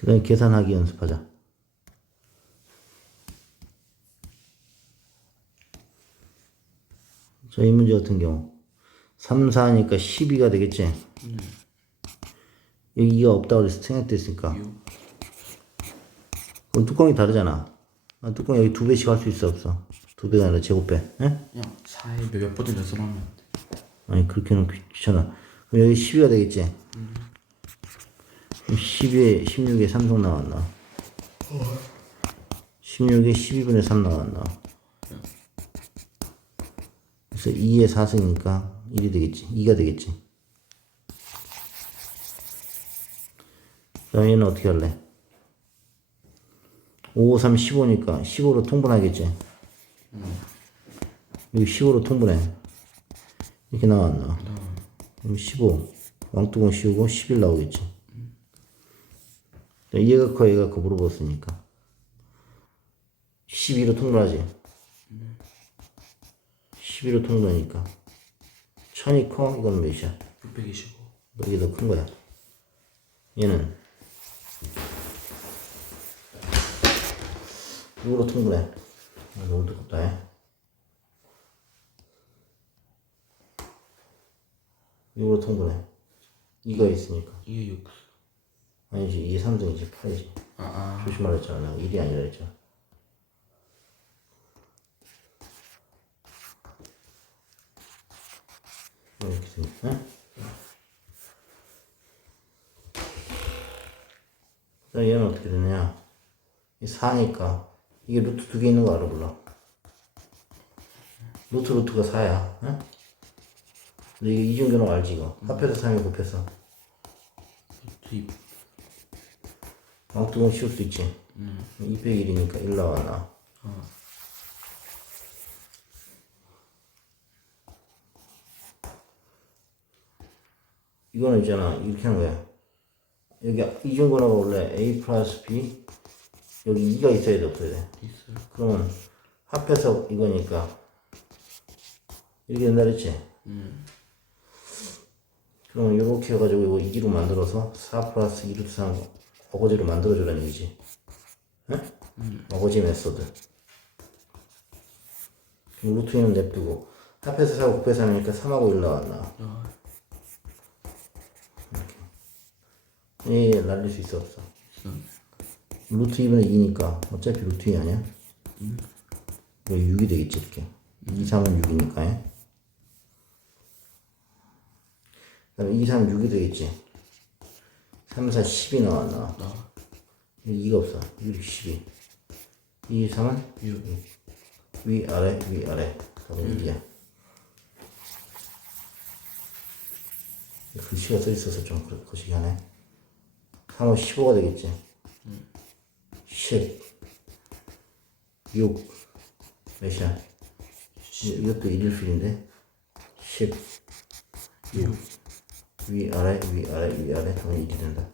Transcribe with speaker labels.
Speaker 1: 그 다음에 계산하기 연습하자. 자, 이 문제 같은 경우. 3, 4니까 12가 되겠지? 여기 2가 없다고 그래서 생략됐으니까. 그럼 뚜껑이 다르잖아. 아, 뚜껑 여기 두 배씩 할 수 있어, 없어? 두 배가 아니라 제곱배. 에?
Speaker 2: 그냥 4에 몇 번째 연습하면 돼.
Speaker 1: 아니, 그렇게는 귀찮아. 그럼 여기 12가 되겠지? 그럼 12에, 16에 3성 나왔나? 16에 12분의 3 나왔나? 그래서 2에 4승이니까 1이 되겠지. 2가 되겠지. 그 다음 얘는 어떻게 할래? 5, 3, 15니까 15로 통분하겠지. 여기 15로 통분해. 이렇게 나왔나? 그럼 15. 왕뚜껑 씌우고 11 나오겠지. 자, 얘가 커, 얘가 커 물어봤으니까. 12로 통분하지. 12로 통분하니까. 1000이 커? 이건 몇이야?
Speaker 2: 625.
Speaker 1: 이게 더큰 거야. 얘는 6으로 통분해. 아, 너무 두껍다. 해. 6으로 통분해. 2가 있으니까.
Speaker 2: 이게 6.
Speaker 1: 아니지, 2, 3등 이제 팔이지
Speaker 2: 아, 아.
Speaker 1: 조심하라 했잖아. 내가 1이 아니라 했잖아. 이렇게 되니까. 자, 얘는 어떻게 되냐. 이 4니까. 이게 루트 두 개 있는 거 알아, 몰라? 루트 루트가 4야. 응? 근데 이게 이중견호 알지, 이거? 합해서 3이 곱해서.
Speaker 2: 루트
Speaker 1: 2. 엉뚱이 쉬울 수 있지. 음. 201이니까 1 나왔나. 이거는 있잖아. 이렇게 한 거야. 여기 이중근화가 원래 A 플러스 B 여기 2가 있어야 돼 없어야 돼?
Speaker 2: 있어.
Speaker 1: 그러면 합해서 이거니까 이렇게 된다 그랬지? 음. 그러면 이렇게 해가지고 이거 2로 만들어서 4 플러스 2로 3 어거지로 만들어주라는 얘기지. 응? 어거지 메소드. 그럼 루트 2는 냅두고 합해서 4 곱해서 하니까 3하고 1 나왔나?
Speaker 2: 아,
Speaker 1: 얘 날릴 수 있어 없어?
Speaker 2: 있어.
Speaker 1: 루트 2분의 2니까 어차피 루트 2 아니야? 여기 6이 되겠지 이렇게? 2, 3은 6이니까 그 다음에 2, 3, 6이 되겠지 3, 4, 10이 나왔나?
Speaker 2: 나.
Speaker 1: 여기 2가 없어. 6, 12 2, 3은
Speaker 2: 6.
Speaker 1: 위, 아래, 위, 아래. 답은 2야 글씨가 써 있어서 좀 그렇- 거시기 하네. 3은 15가 되겠지? 10 6 몇이야? 이- 이것도 1일필인데? 10 6 위, 아래, 위, 아래, 위, 아래 답은 1이 된다